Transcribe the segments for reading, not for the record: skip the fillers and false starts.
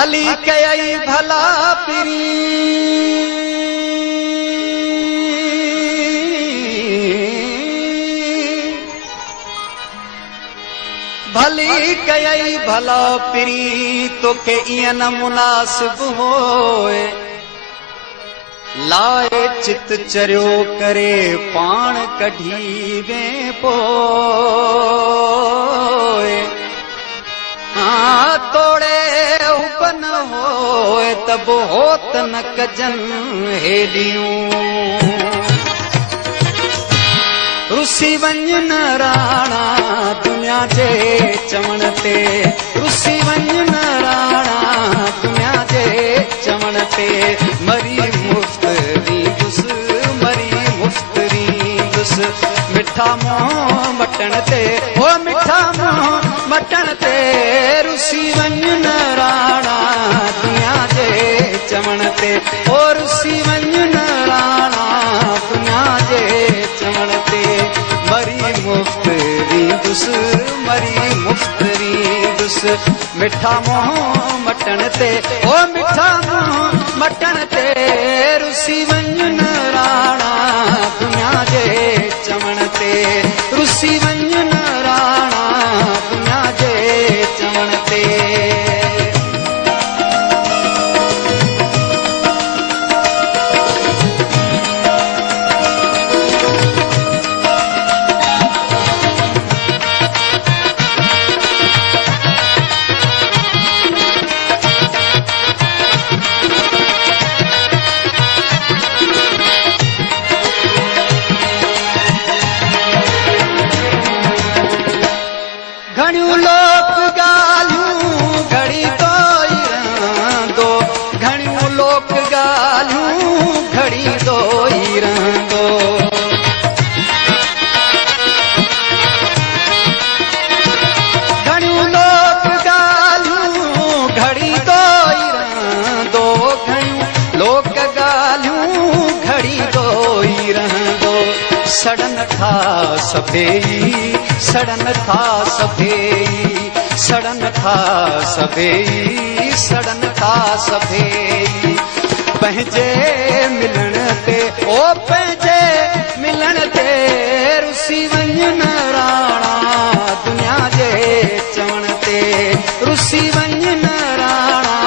भली कई भला पिरी भली कई भला पिरी तोखे ईअं न मुनासिब होए लाए चित चरियो करे पाण कढी वे पोए तोड़े हुबन होए तब होत न कजन हेडियूं रुसी वञन राणा दुनिया जे चवण ते रुसी वञन राणा दुनिया जे चवण ते मरी मुफ्त रींदुस मरी मुफ्त रींदुस मिठा मुंहुं मटण ते ओ मिठा मुंहुं मटण ते रुसी वञन राणा दुनिया जे चवण ते ओ रुसी वञन राणा दुनिया जे चवण ते मरी मुफ्त रींदुस मरी मुफ्त रींदुस मिठा मुंहुं मटण ते ओ मिठा मुंहुं मटण ते रुसी वञन राणा दुनिया जे चवण ते रुसी वञन राणा दुनिया जे चवण ते घणियूं लोक ॻाल्हियूं घड़ी तो ई रहंदो घणियूं लोक ॻाल्हियूं घड़ी तो ई रहंदो घणियूं लोक ॻाल्हियूं घड़ी तो ई रहंदो घणियूं लोक ॻाल्हियूं घड़ी तो ई रहंदो सड़न था सभेई सड़न था सभेई सड़न था सभेई सड़न था सभेई पंहिंजे मिलण ते ओ पंहिंजे मिलण ते रुसी वञन राणा दुनिया जे चवण ते रुसी वञन राणा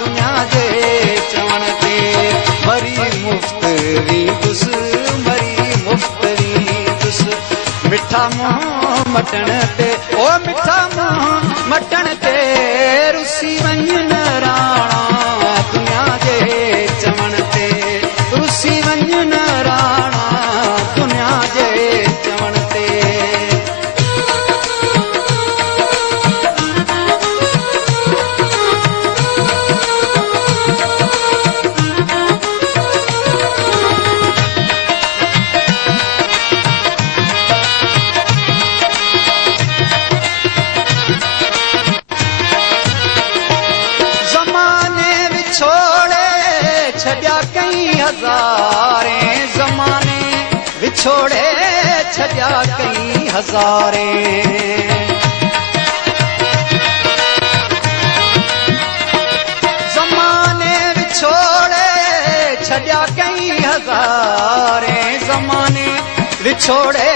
दुनिया जे चवण ते मरी मुफ्त रींदुस मरी मुफ्त रींदुस मिठा मुंहुं मटण ते ओ मिठा मुंहुं मटण ते रुसी वञन राणा दुनिया जे चवण ते रुसी वञन राणा दुनिया जे चवण ते छॾिया कई हज़ारे ज़माने विछोड़े छॾिया कई हज़ारे ज़माने विछोड़े छॾिया कई हज़ारे ज़माने विछोड़े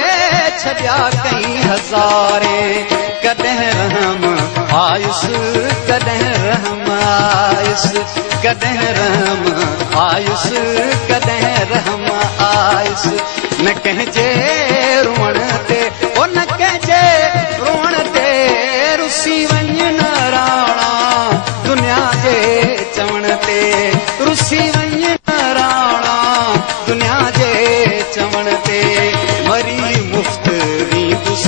छॾिया कई हज़ारे कॾहिं रहम आयुस कॾहिं रहम आयुस कॾहिं रहम आयुस कॾहिं रहम आयुस न कंहिंजे रोअण ते ओ न कंहिंजे रोअण ते रुसी वञन राणा दुनिया जे चवण ते रुसी वञन राणा दुनिया जे चवण ते मरी मुफ्त रींदुस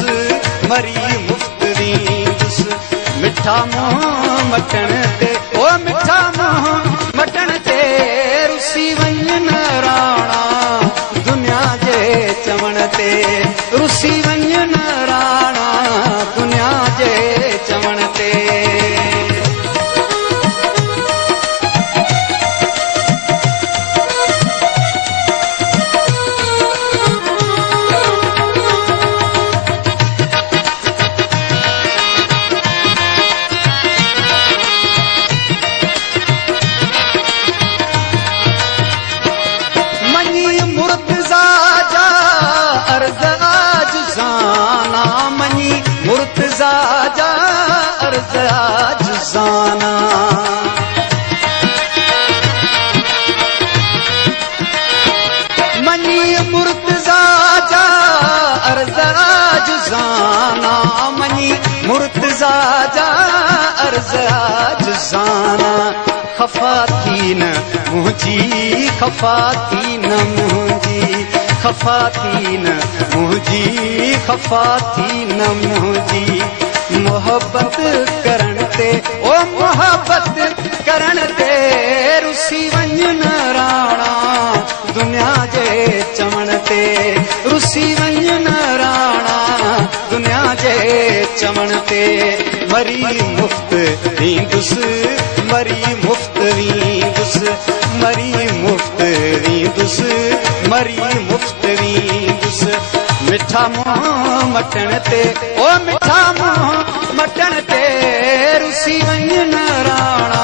मरी मुफ्त रींदुस मिठा मुंहुं मटण ते ओ मिठा मुंहुं मटण ते रुसी वञन राणा दुनिया जे चवण ते रुसी वञन राणा दुनिया जे चवण ते अर्ज आजुज़ाना। मनी मुर्तज़ा जा अर्ज आजुज़ाना, मनी मुर्तज़ा जा अर्ज आजुज़ाना। खफ़ा थी न मुंहिंजी, खफ़ा थी न मुंहिंजी, खफ़ा थी न मुंहिंजी, खफ़ा थी न मुंहिंजी। मोहब्बत करण ते, ओ मोहब्बत करण ते रुसी वञ न राणा, दुनिया जे चवण ते रुसी वञ न राणा, दुनिया जे चवण ते। मरी मुफ़्त वींदुसि, मरी मुफ़्त वींदुसि, मरी मुफ़्त वींदुसि, मरी मुफ़्त वींदुसि। मिठा मुंहुं मटण ते, ओ मिठा मुंहुं मटण ते रुसी वञ न राणा,